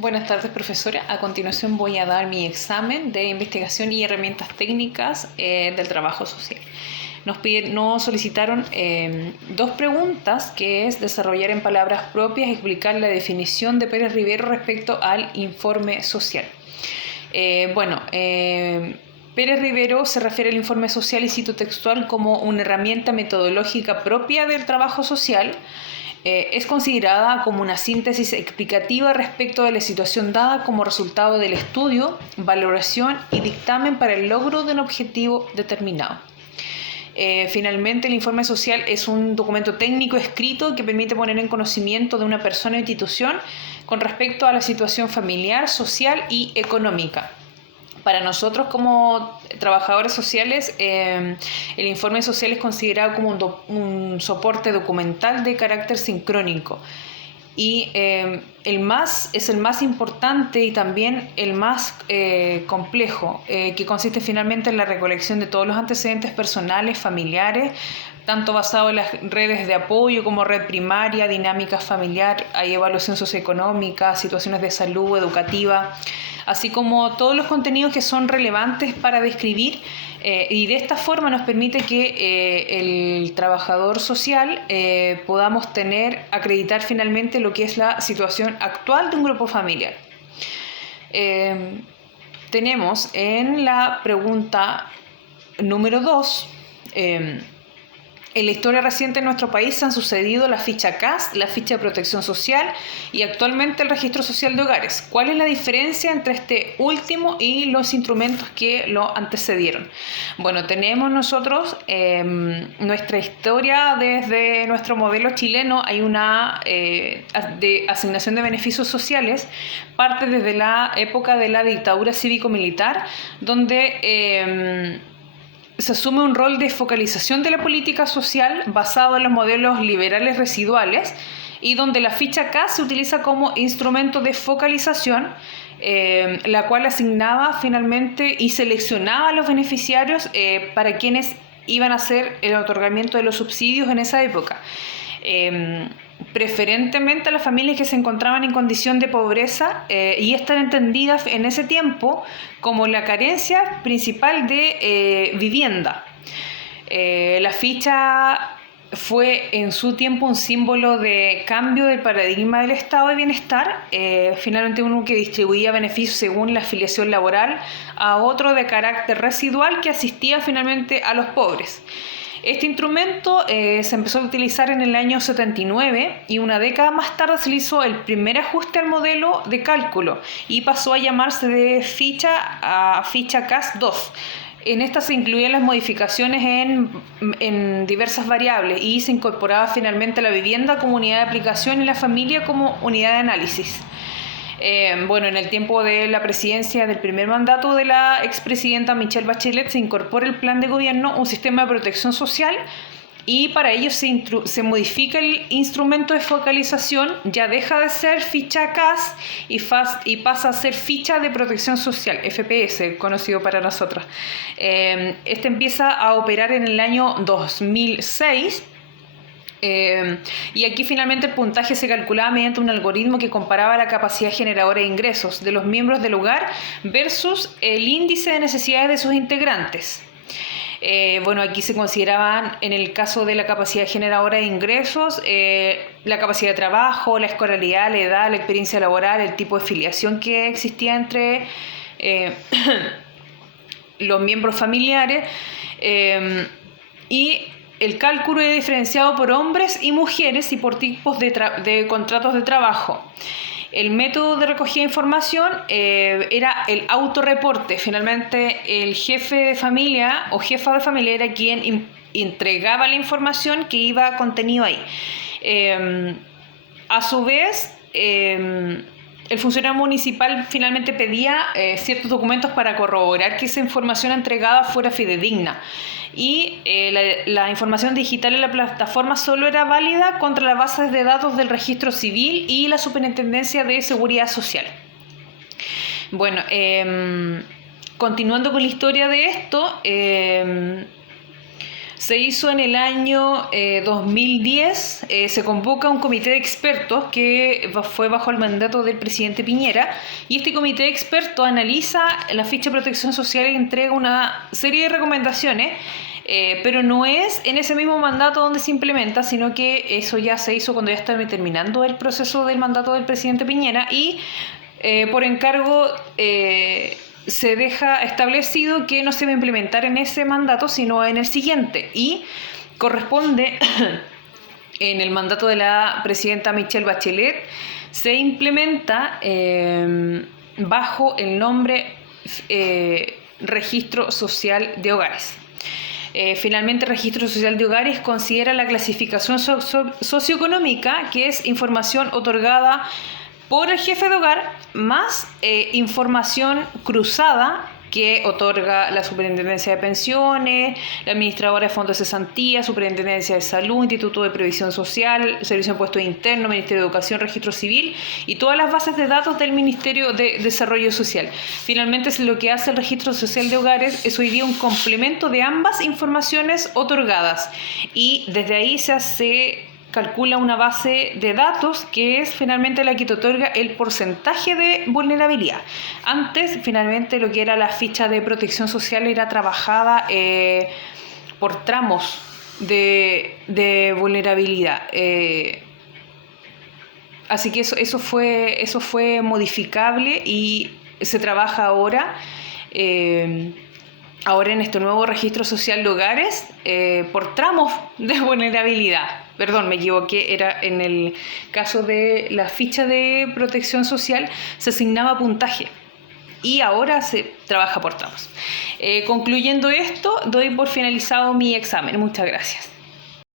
Buenas tardes, profesora. A continuación voy a dar mi examen de investigación y herramientas técnicas del trabajo social. Nos solicitaron dos preguntas, que es desarrollar en palabras propias y explicar la definición de Pérez Rivero respecto al informe social. Pérez Rivero se refiere al informe social, y cito textual, como una herramienta metodológica propia del trabajo social. Es considerada como una síntesis explicativa respecto de la situación dada como resultado del estudio, valoración y dictamen para el logro de un objetivo determinado. Finalmente, el informe social es un documento técnico escrito que permite poner en conocimiento de una persona o institución con respecto a la situación familiar, social y económica. Para nosotros como trabajadores sociales, el informe social es considerado como un soporte documental de carácter sincrónico y es el más importante y también el más complejo, que consiste finalmente en la recolección de todos los antecedentes personales, familiares, tanto basado en las redes de apoyo como red primaria, dinámica familiar, hay evaluación socioeconómica, situaciones de salud, educativa, así como todos los contenidos que son relevantes para describir, y de esta forma nos permite que el trabajador social podamos acreditar finalmente lo que es la situación actual de un grupo familiar. Tenemos en la pregunta número 2, en la historia reciente de nuestro país se han sucedido la ficha CAS, la ficha de protección social y actualmente el registro social de hogares. ¿Cuál es la diferencia entre este último y los instrumentos que lo antecedieron? Bueno, tenemos nosotros nuestra historia desde nuestro modelo chileno. Hay una de asignación de beneficios sociales, parte desde la época de la dictadura cívico-militar, donde se asume un rol de focalización de la política social basado en los modelos liberales residuales, y donde la ficha CAS se utiliza como instrumento de focalización, la cual asignaba finalmente y seleccionaba a los beneficiarios para quienes iban a hacer el otorgamiento de los subsidios en esa época. Preferentemente a las familias que se encontraban en condición de pobreza, y están entendidas en ese tiempo como la carencia principal de vivienda. La ficha fue en su tiempo un símbolo de cambio del paradigma del estado de bienestar, finalmente uno que distribuía beneficios según la afiliación laboral, a otro de carácter residual que asistía finalmente a los pobres. Este instrumento se empezó a utilizar en el año 79, y una década más tarde se le hizo el primer ajuste al modelo de cálculo y pasó a llamarse de ficha a ficha CAS 2. En esta se incluían las modificaciones en diversas variables y se incorporaba finalmente la vivienda como unidad de aplicación y la familia como unidad de análisis. En el tiempo de la presidencia del primer mandato de la expresidenta Michelle Bachelet se incorpora el plan de gobierno, un sistema de protección social, y para ello se modifica el instrumento de focalización, ya deja de ser ficha CAS y pasa a ser ficha de protección social, FPS, conocido para nosotros. Este empieza a operar en el año 2006. Y aquí finalmente el puntaje se calculaba mediante un algoritmo que comparaba la capacidad generadora de ingresos de los miembros del hogar versus el índice de necesidades de sus integrantes. Aquí se consideraban, en el caso de la capacidad generadora de ingresos, la capacidad de trabajo, la escolaridad, la edad, la experiencia laboral, el tipo de filiación que existía entre los miembros familiares, y el cálculo era diferenciado por hombres y mujeres y por tipos de contratos de trabajo. El método de recogida de información era el autorreporte. Finalmente, el jefe de familia o jefa de familia era quien entregaba la información que iba contenido ahí. A su vez, el funcionario municipal finalmente pedía ciertos documentos para corroborar que esa información entregada fuera fidedigna. Y la información digital en la plataforma solo era válida contra las bases de datos del registro civil y la Superintendencia de Seguridad Social. Continuando con la historia de esto, Se hizo en el año 2010, se convoca un comité de expertos que fue bajo el mandato del presidente Piñera, y este comité de expertos analiza la ficha de protección social y entrega una serie de recomendaciones, pero no es en ese mismo mandato donde se implementa, sino que eso ya se hizo cuando ya estaba terminando el proceso del mandato del presidente Piñera, y por encargo se deja establecido que no se va a implementar en ese mandato, sino en el siguiente, y corresponde en el mandato de la presidenta Michelle Bachelet, se implementa bajo el nombre Registro Social de Hogares. Finalmente, el Registro Social de Hogares considera la clasificación socioeconómica, que es información otorgada por el jefe de hogar, más información cruzada que otorga la Superintendencia de Pensiones, la Administradora de Fondos de Cesantía, Superintendencia de Salud, Instituto de Previsión Social, Servicio de Impuestos Internos, Ministerio de Educación, Registro Civil y todas las bases de datos del Ministerio de Desarrollo Social. Finalmente, lo que hace el Registro Social de Hogares es hoy día un complemento de ambas informaciones otorgadas, y desde ahí se calcula una base de datos que es finalmente la que te otorga el porcentaje de vulnerabilidad. Antes, finalmente, lo que era la ficha de protección social era trabajada por tramos de vulnerabilidad. Así que eso fue modificable y se trabaja ahora. Ahora en este nuevo registro social de hogares por tramos de vulnerabilidad. Perdón, me equivoqué, era en el caso de la ficha de protección social se asignaba puntaje y ahora se trabaja por tramos. Concluyendo esto, doy por finalizado mi examen. Muchas gracias.